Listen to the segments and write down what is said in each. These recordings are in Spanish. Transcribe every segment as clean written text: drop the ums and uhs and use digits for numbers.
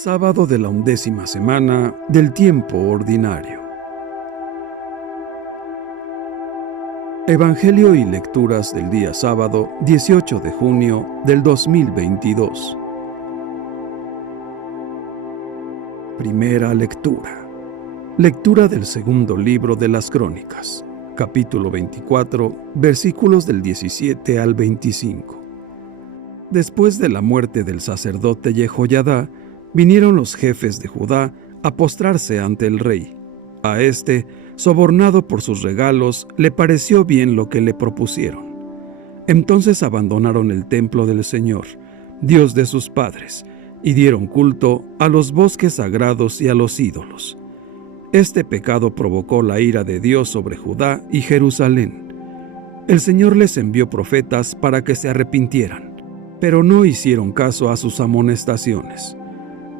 Sábado de la 11ª semana del tiempo ordinario. Evangelio y lecturas del día sábado 18 de junio del 2022. Primera lectura. Lectura del segundo libro de las Crónicas, capítulo 24, versículos del 17 al 25. Después de la muerte del sacerdote Jehoiada, vinieron los jefes de Judá a postrarse ante el rey. A éste, sobornado por sus regalos, le pareció bien lo que le propusieron. Entonces abandonaron el templo del Señor, Dios de sus padres, y dieron culto a los bosques sagrados y a los ídolos. Este pecado provocó la ira de Dios sobre Judá y Jerusalén. El Señor les envió profetas para que se arrepintieran, pero no hicieron caso a sus amonestaciones.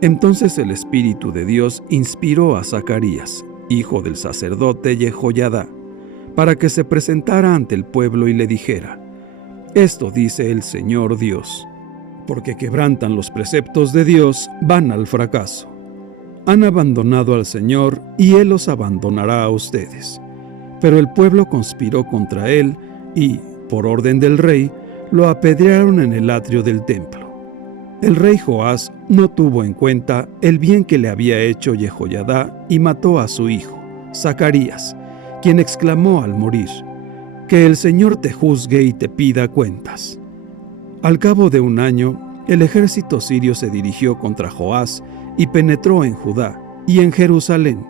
Entonces el Espíritu de Dios inspiró a Zacarías, hijo del sacerdote Jehoiada, para que se presentara ante el pueblo y le dijera: Esto dice el Señor Dios, porque quebrantan los preceptos de Dios, van al fracaso. Han abandonado al Señor y Él los abandonará a ustedes. Pero el pueblo conspiró contra Él y, por orden del rey, lo apedrearon en el atrio del templo. El rey Joás no tuvo en cuenta el bien que le había hecho Jehoiada y mató a su hijo, Zacarías, quien exclamó al morir: Que el Señor te juzgue y te pida cuentas. Al cabo de un año, el ejército sirio se dirigió contra Joás y penetró en Judá y en Jerusalén.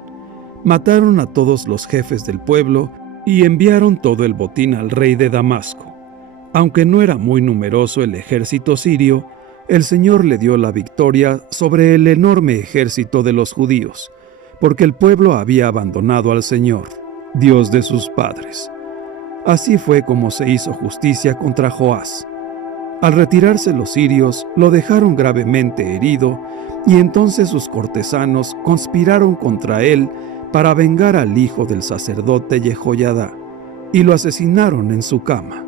Mataron a todos los jefes del pueblo y enviaron todo el botín al rey de Damasco. Aunque no era muy numeroso el ejército sirio, el Señor le dio la victoria sobre el enorme ejército de los judíos, porque el pueblo había abandonado al Señor, Dios de sus padres. Así fue como se hizo justicia contra Joás. Al retirarse los sirios, lo dejaron gravemente herido, y entonces sus cortesanos conspiraron contra él para vengar al hijo del sacerdote Jehoiada, y lo asesinaron en su cama.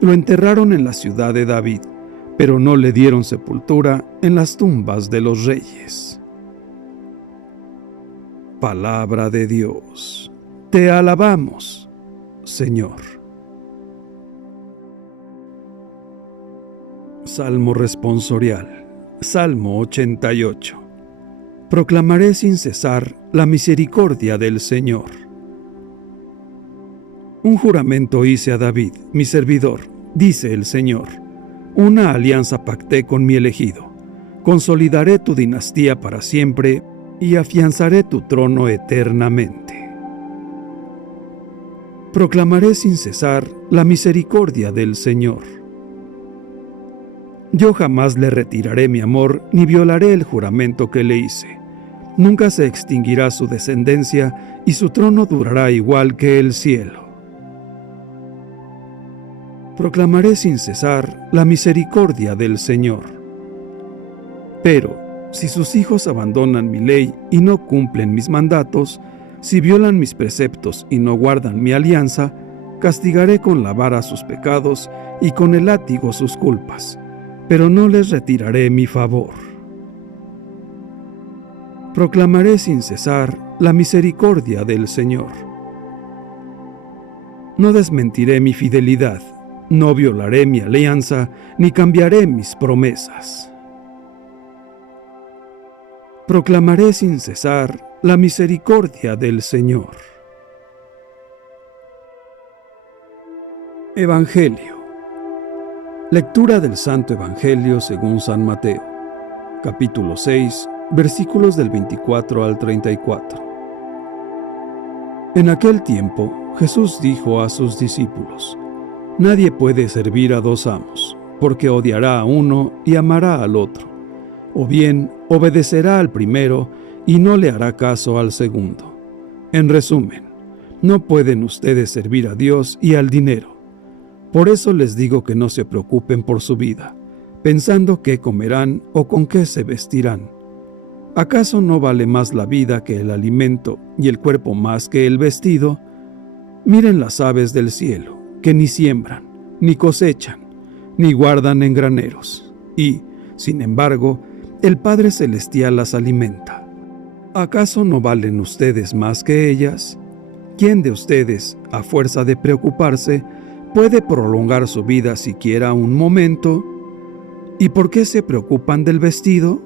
Lo enterraron en la ciudad de David, pero no le dieron sepultura en las tumbas de los reyes. Palabra de Dios. Te alabamos, Señor. Salmo responsorial. Salmo 88. Proclamaré sin cesar la misericordia del Señor. Un juramento hice a David, mi servidor, dice el Señor. Una alianza pacté con mi elegido. Consolidaré tu dinastía para siempre y afianzaré tu trono eternamente. Proclamaré sin cesar la misericordia del Señor. Yo jamás le retiraré mi amor ni violaré el juramento que le hice. Nunca se extinguirá su descendencia y su trono durará igual que el cielo. Proclamaré sin cesar la misericordia del Señor. Pero, si sus hijos abandonan mi ley y no cumplen mis mandatos, si violan mis preceptos y no guardan mi alianza, castigaré con la vara sus pecados y con el látigo sus culpas, pero no les retiraré mi favor. Proclamaré sin cesar la misericordia del Señor. No desmentiré mi fidelidad. No violaré mi alianza, ni cambiaré mis promesas. Proclamaré sin cesar la misericordia del Señor. Evangelio. Lectura del Santo Evangelio según San Mateo, capítulo 6, versículos del 24 al 34. En aquel tiempo, Jesús dijo a sus discípulos: Nadie puede servir a dos amos, porque odiará a uno y amará al otro, o bien obedecerá al primero y no le hará caso al segundo. En resumen, no pueden ustedes servir a Dios y al dinero. Por eso les digo que no se preocupen por su vida, pensando qué comerán o con qué se vestirán. ¿Acaso no vale más la vida que el alimento y el cuerpo más que el vestido? Miren las aves del cielo, que ni siembran, ni cosechan, ni guardan en graneros, y, sin embargo, el Padre Celestial las alimenta. ¿Acaso no valen ustedes más que ellas? ¿Quién de ustedes, a fuerza de preocuparse, puede prolongar su vida siquiera un momento? ¿Y por qué se preocupan del vestido?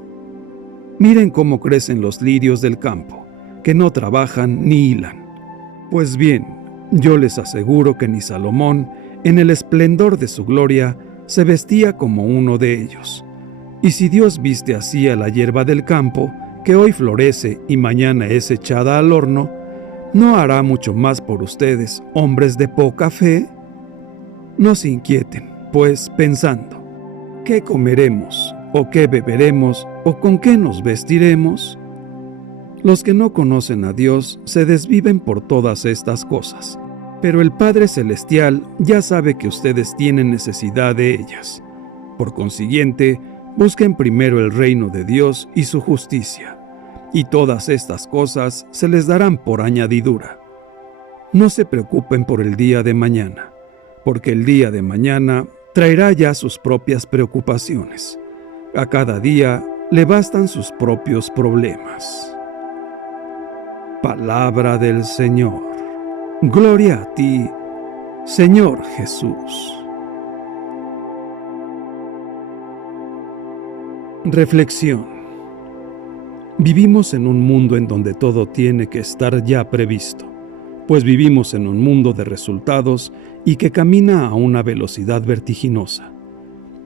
Miren cómo crecen los lirios del campo, que no trabajan ni hilan. Pues bien, yo les aseguro que ni Salomón, en el esplendor de su gloria, se vestía como uno de ellos. Y si Dios viste así a la hierba del campo, que hoy florece y mañana es echada al horno, ¿no hará mucho más por ustedes, hombres de poca fe? No se inquieten, pues, pensando, ¿qué comeremos? ¿O qué beberemos? ¿O con qué nos vestiremos? Los que no conocen a Dios se desviven por todas estas cosas, pero el Padre Celestial ya sabe que ustedes tienen necesidad de ellas. Por consiguiente, busquen primero el reino de Dios y su justicia, y todas estas cosas se les darán por añadidura. No se preocupen por el día de mañana, porque el día de mañana traerá ya sus propias preocupaciones. A cada día le bastan sus propios problemas. Palabra del Señor. Gloria a ti, Señor Jesús. Reflexión. Vivimos en un mundo en donde todo tiene que estar ya previsto, pues vivimos en un mundo de resultados y que camina a una velocidad vertiginosa.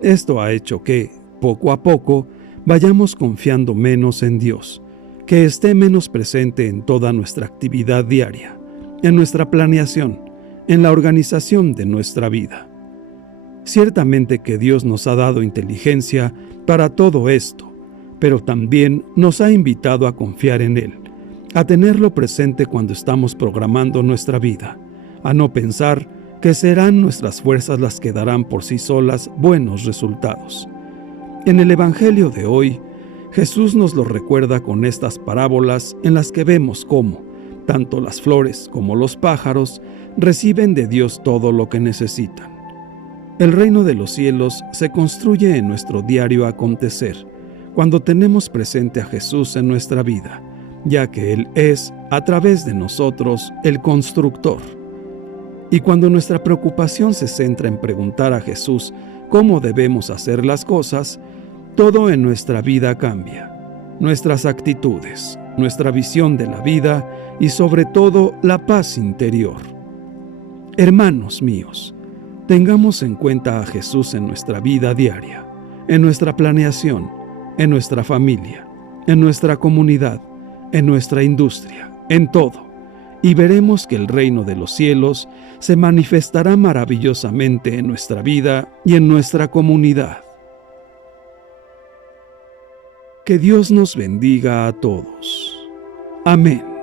Esto ha hecho que, poco a poco, vayamos confiando menos en Dios, que esté menos presente en toda nuestra actividad diaria, en nuestra planeación, en la organización de nuestra vida. Ciertamente que Dios nos ha dado inteligencia para todo esto, pero también nos ha invitado a confiar en Él, a tenerlo presente cuando estamos programando nuestra vida, a no pensar que serán nuestras fuerzas las que darán por sí solas buenos resultados. En el Evangelio de hoy, Jesús nos lo recuerda con estas parábolas en las que vemos cómo, tanto las flores como los pájaros, reciben de Dios todo lo que necesitan. El reino de los cielos se construye en nuestro diario acontecer, cuando tenemos presente a Jesús en nuestra vida, ya que Él es, a través de nosotros, el constructor. Y cuando nuestra preocupación se centra en preguntar a Jesús cómo debemos hacer las cosas, todo en nuestra vida cambia. Nuestras actitudes, nuestra visión de la vida y sobre todo la paz interior. Hermanos míos, tengamos en cuenta a Jesús en nuestra vida diaria, en nuestra planeación, en nuestra familia, en nuestra comunidad, en nuestra industria, en todo, y veremos que el reino de los cielos se manifestará maravillosamente en nuestra vida y en nuestra comunidad. Que Dios nos bendiga a todos. Amén.